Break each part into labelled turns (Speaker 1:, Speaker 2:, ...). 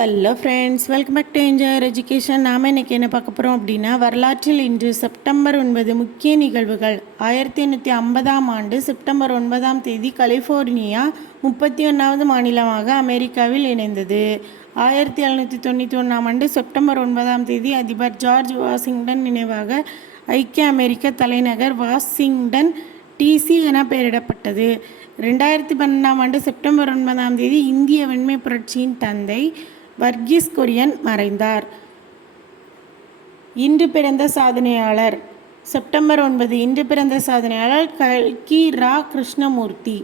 Speaker 1: Hello friends welcome back to என்ஜாயர் education நாம் இன்றைக்கி என்ன பார்க்க போகிறோம் அப்படின்னா வரலாற்றில் இன்று செப்டம்பர் ஒன்பது முக்கிய நிகழ்வுகள். ஆயிரத்தி எண்ணூற்றி ஐம்பதாம் ஆண்டு செப்டம்பர் ஒன்பதாம் தேதி கலிஃபோர்னியா முப்பத்தி ஒன்றாவது மாநிலமாக அமெரிக்காவில் இணைந்தது. ஆயிரத்தி எழுநூற்றி தொண்ணூற்றி ஒன்றாம் ஆண்டு செப்டம்பர் ஒன்பதாம் தேதி அதிபர் ஜார்ஜ் வாஷிங்டன் நினைவாக ஐக்கிய அமெரிக்க தலைநகர் வாஷிங்டன் டிசி என பெயரிடப்பட்டது. ரெண்டாயிரத்தி பன்னெண்டாம் ஆண்டு செப்டம்பர் ஒன்பதாம் தேதி இந்திய வெண்மை புரட்சியின் தந்தை வர்கீஸ் கொரியன் மறைந்தார். இன்று பிறந்த சாதனையாளர். செப்டம்பர் ஒன்பது இன்று பிறந்த சாதனையாளர் கல்கி ரா கிருஷ்ணமூர்த்தி.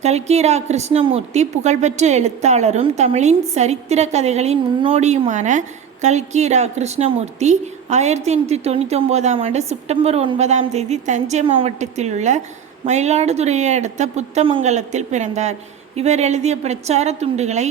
Speaker 1: கல்கி ரா கிருஷ்ணமூர்த்தி புகழ்பெற்ற எழுத்தாளரும் தமிழின் சரித்திர கதைகளின் முன்னோடியுமான கல்கி ரா கிருஷ்ணமூர்த்தி ஆயிரத்தி எண்ணூற்றி தொண்ணூற்றி ஒம்போதாம் ஆண்டு செப்டம்பர் ஒன்பதாம் தேதி தஞ்சை மாவட்டத்தில் உள்ள மயிலாடுதுறையை அடுத்த புத்தமங்கலத்தில் பிறந்தார். இவர் எழுதிய பிரச்சார துண்டுகளை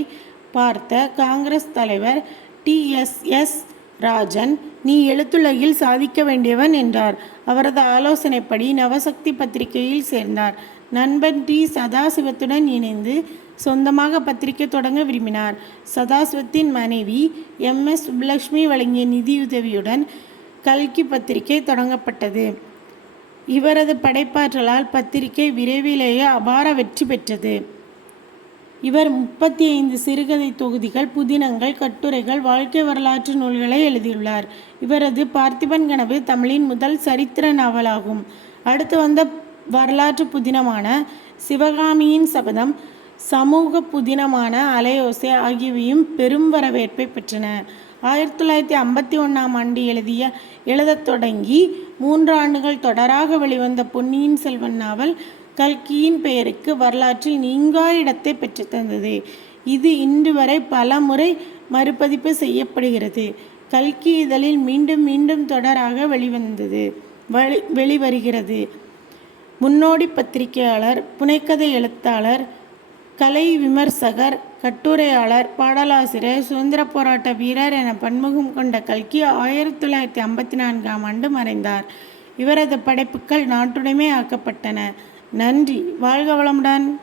Speaker 1: பார்த்த காங்கிரஸ் தலைவர் டிஎஸ்எஸ் ராஜன் நீ எழுத்துலகில் சாதிக்க வேண்டியவன் என்றார். அவரது ஆலோசனைப்படி நவசக்தி பத்திரிகையில் சேர்ந்தார். நண்பன் டி. சதாசிவத்துடன் இணைந்து சொந்தமாக பத்திரிகை தொடங்க விரும்பினார். சதாசிவத்தின் மனைவி எம். எஸ். சுப்புலட்சுமி வழங்கிய நிதியுதவியுடன் கல்கி பத்திரிகை தொடங்கப்பட்டது. இவரது படைப்பாற்றலால் பத்திரிகை விரைவிலேயே அபார வெற்றி பெற்றது. இவர் முப்பத்தி ஐந்து சிறுகதை தொகுதிகள் புதினங்கள் கட்டுரைகள் வாழ்க்கை வரலாற்று நூல்களை எழுதியுள்ளார். இவரது பார்த்திபன் கனவு தமிழின் முதல் சரித்திர நாவலாகும். அடுத்து வந்த வரலாற்று புதினமான சிவகாமியின் சபதம் சமூக புதினமான அலையோசை ஆகியவையும் பெரும் வரவேற்பை பெற்றன. ஆயிரத்தி தொள்ளாயிரத்தி ஐம்பத்தி ஒன்றாம் ஆண்டு எழுதிய எழுதத் தொடங்கி மூன்று ஆண்டுகள் தொடராக வெளிவந்த பொன்னியின் செல்வன் நாவல் கல்கியின் பெயருக்கு வரலாற்றில் நீங்கா இடத்தை பெற்றுத்தந்தது இது இன்று வரை பல முறை மறுபதிப்பு செய்யப்படுகிறது. கல்கி இதழில் மீண்டும் மீண்டும் தொடராக வெளிவந்தது வெளி வெளிவருகிறது. முன்னோடி பத்திரிகையாளர் புனைக்கதை எழுத்தாளர் கலை விமர்சகர் கட்டுரையாளர் பாடலாசிரியர் சுதந்திர போராட்ட வீரர் என பன்முகம் கொண்ட கல்கி ஆயிரத்தி தொள்ளாயிரத்தி ஐம்பத்தி நான்காம் ஆண்டு மறைந்தார். இவரது படைப்புகள் நாட்டுடைமை ஆக்கப்பட்டன. நன்றி. வாழ்க வளமுடன்.